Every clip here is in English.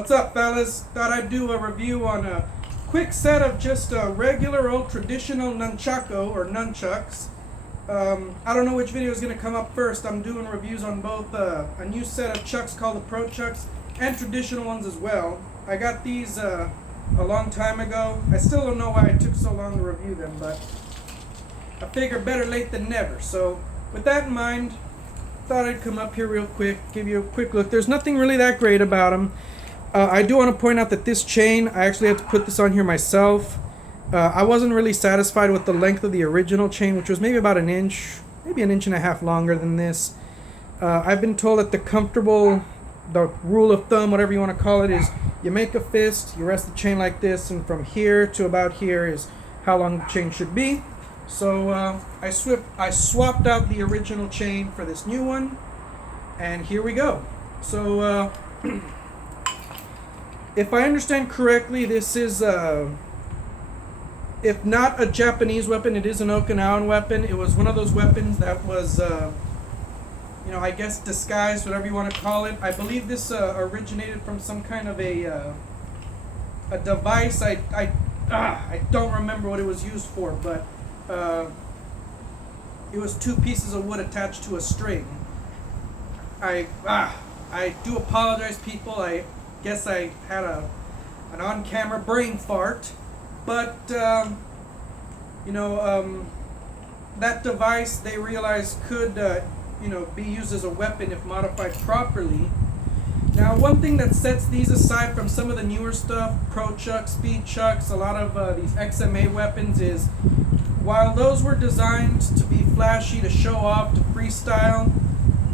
What's up, fellas? Thought I'd do a review on a quick set of just regular old traditional Nunchaku or Nunchucks. I don't know which video is going to come up first. I'm doing reviews on both a new set of chucks called the Pro Chucks and traditional ones as well. I got these a long time ago. I still don't know why it took so long to review them, but I figure better late than never. So with that in mind, thought I'd come up here real quick, give you a quick look. There's nothing really that great about them. I do want to point out that this chain, I actually had to put this on here myself. I wasn't really satisfied with the length of the original chain, which was maybe about an inch, maybe an inch and a half longer than this. I've been told that the rule of thumb, whatever you want to call it, is you make a fist, you rest the chain like this, and from here to about here is how long the chain should be. So I swapped out the original chain for this new one, and here we go. So if I understand correctly, this is if not a Japanese weapon, it is an Okinawan weapon. It was one of those weapons that was I guess disguised, whatever you want to call it. I believe this originated from some kind of a device. I don't remember what it was used for, but it was two pieces of wood attached to a string. I do apologize, people. I guess I had an on-camera brain fart, but that device they realized could be used as a weapon if modified properly. Now, one thing that sets these aside from some of the newer stuff, Pro Chucks, Speed Chucks, a lot of these XMA weapons, is while those were designed to be flashy, to show off, to freestyle,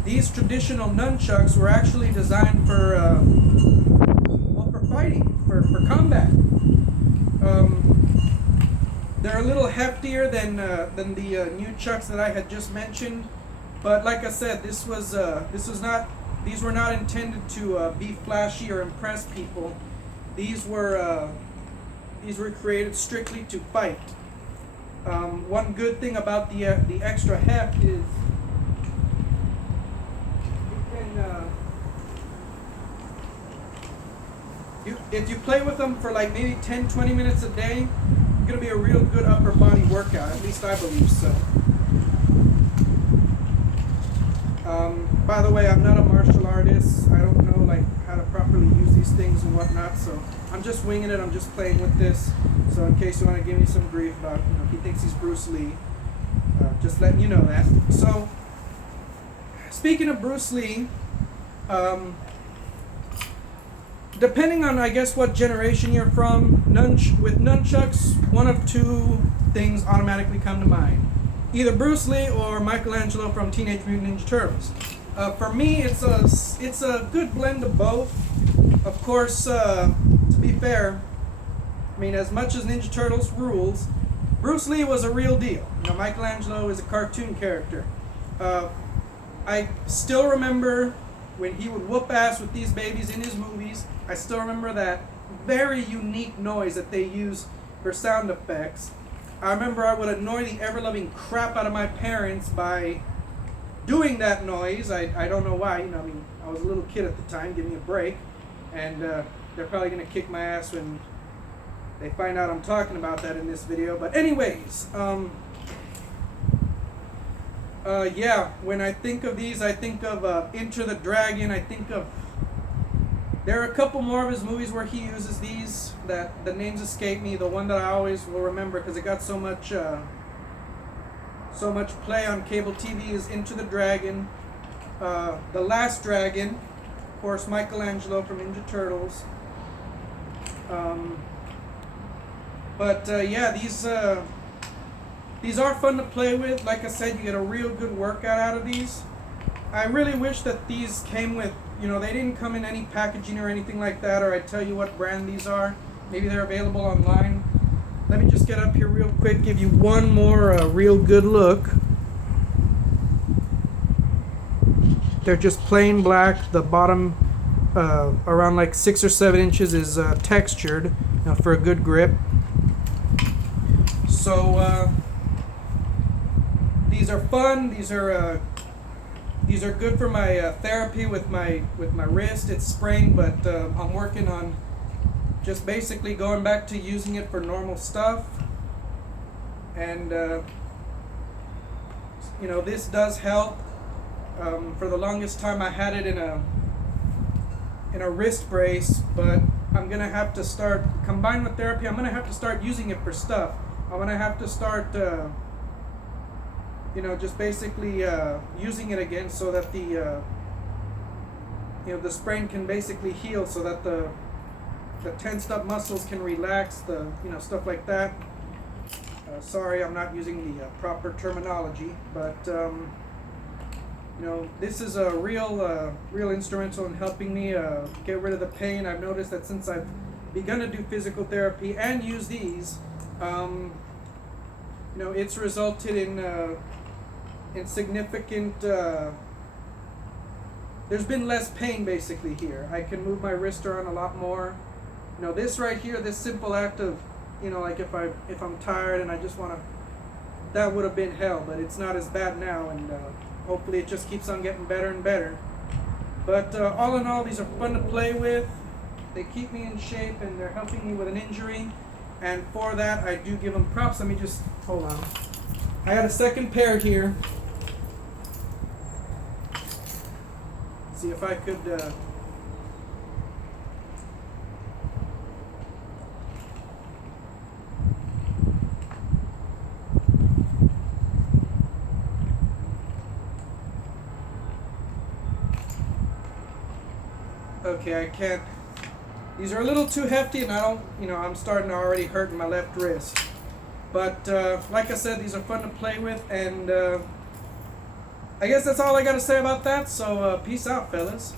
these traditional nunchucks were actually designed for fighting, for combat. They're a little heftier than the new chucks that I had just mentioned, but like I said, these were not intended to be flashy or impress people. These were created strictly to fight. One good thing about the extra heft is if you play with them for like maybe 10-20 minutes a day, it's going to be a real good upper body workout. At least I believe so. By the way, I'm not a martial artist. I don't know how to properly use these things and whatnot, so I'm just winging it. I'm just playing with this. So in case you want to give me some grief about, he thinks he's Bruce Lee, just letting you know that. So speaking of Bruce Lee, depending on, I guess, what generation you're from, with nunchucks, one of two things automatically come to mind. Either Bruce Lee or Michelangelo from Teenage Mutant Ninja Turtles. For me, it's a good blend of both. Of course, to be fair, as much as Ninja Turtles rules, Bruce Lee was a real deal. Michelangelo is a cartoon character. I still remember when he would whoop ass with these babies in his movies. I still remember that very unique noise that they use for sound effects. I remember I would annoy the ever-loving crap out of my parents by doing that noise. I don't know why. I was a little kid at the time. Give me a break. And they're probably going to kick my ass when they find out I'm talking about that in this video. But anyways, when I think of these, I think of Enter the Dragon. There are a couple more of his movies where he uses these that the names escape me. The one that I always will remember because it got so much play on cable TV is Enter the Dragon. The Last Dragon, of course, Michelangelo from Ninja Turtles. These are fun to play with. Like I said, you get a real good workout out of these. I really wish that these came with, they didn't come in any packaging or anything like that, or I'd tell you what brand these are. Maybe they're available online. Let me just get up here real quick, give you one more real good look. They're just plain black. The bottom, around like 6 or 7 inches, is textured for a good grip. So these are fun. These are These are good for my therapy with my wrist. It's sprained, but I'm working on just basically going back to using it for normal stuff. And you know, this does help. For the longest time, I had it in a wrist brace, but I'm gonna have to start, combined with therapy, I'm gonna have to start using it for stuff. I'm gonna have to start, you know, just basically using it again, so that the you know, the sprain can basically heal, so that the tensed up muscles can relax, you know, stuff like that. Sorry, I'm not using the proper terminology, but you know, this is a real instrumental in helping me get rid of the pain. I've noticed that since I've begun to do physical therapy and use these, you know, it's resulted in significant. There's been less pain basically here. I can move my wrist around a lot more. You know, this right here, this simple act of, you know, like if I'm tired and I just want to, that would have been hell, but it's not as bad now, and hopefully it just keeps on getting better and better. But all in all, these are fun to play with. They keep me in shape, and they're helping me with an injury, and for that I do give them props. Let me just hold on. I had a second pair here. See if I could okay, I can't. These are a little too hefty, and I don't, you know, I'm starting to already hurt my left wrist. But like I said, these are fun to play with, and I guess that's all I got to say about that. So peace out, fellas.